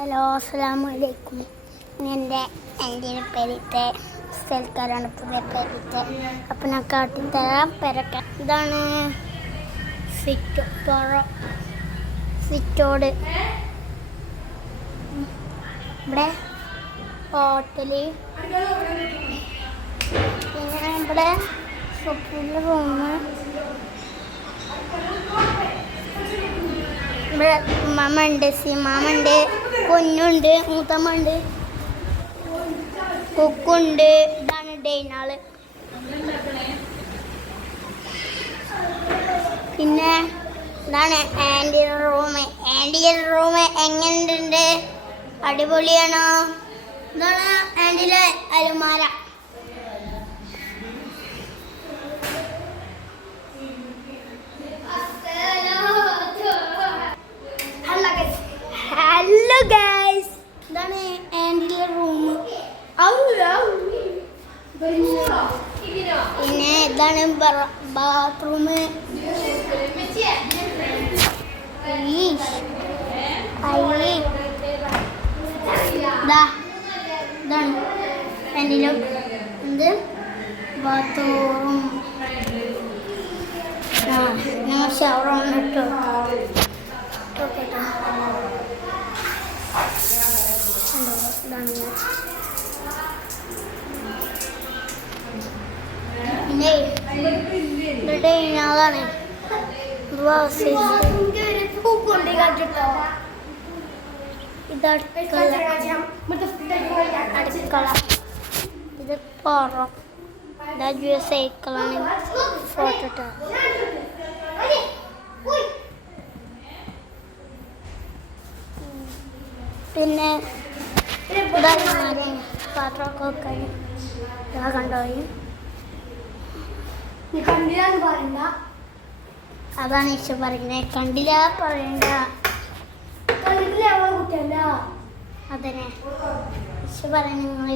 Hello അസ്സലാമലൈക്കും. എൻ്റെ പേരത്തെ സ്ഥലക്കാരാണ് പുതിയ പേരത്തെ. അപ്പം ഞാൻ കാട്ടിത്തരാം പെരക്ക. ഇതാണ് സിറ്റോട്. ഇവിടെ ഹോട്ടല്, പിന്നെ ഇവിടെ ഷോപ്പിൻ്റെ റൂമ്, ഇവിടെ ഉമ്മമ്മ സീമാമുണ്ട്, പൊന്നുണ്ട്, മൂത്തമ്മ, കുക്കുണ്ട്. ഇതാണ് ഡൈനാള്. പിന്നെ ഇതാണ് ആൻറ്റിയുടെ റൂം എങ്ങനെയുണ്ട്? അടിപൊളിയാണോ? ഇതാണ് ആൻറ്റിയുടെ അലുമാര. ഹലോ ഗൈസ്, ഇതാണ് ആൻറ്റിയുടെ റൂം. പിന്നെ ഇതാണ് ബാത്റൂം. ഇതാണ് ആൻറ്റിയുടെ ബാത്റൂം. ഞങ്ങൾ ഷവർ വന്നിട്ട് പിന്നെ ഡൈനാളാണ്. ഇത് അടുക്കള. ഇത് പുറം. ഇതാ സൈക്കിളാണ്. ഫോട്ടോ ഇട്ട പിന്നെ പാത്രമൊക്കെ വെക്കാൻ കണ്ടോയി. കണ്ടില്ലാന്ന് പറയണ്ട. അതാണ് ഇഷ്ട പറയുന്നത്. കണ്ടില്ല പറയണ്ട. അതന്നെ ഇഷ്ട പറയുന്ന നിങ്ങൾ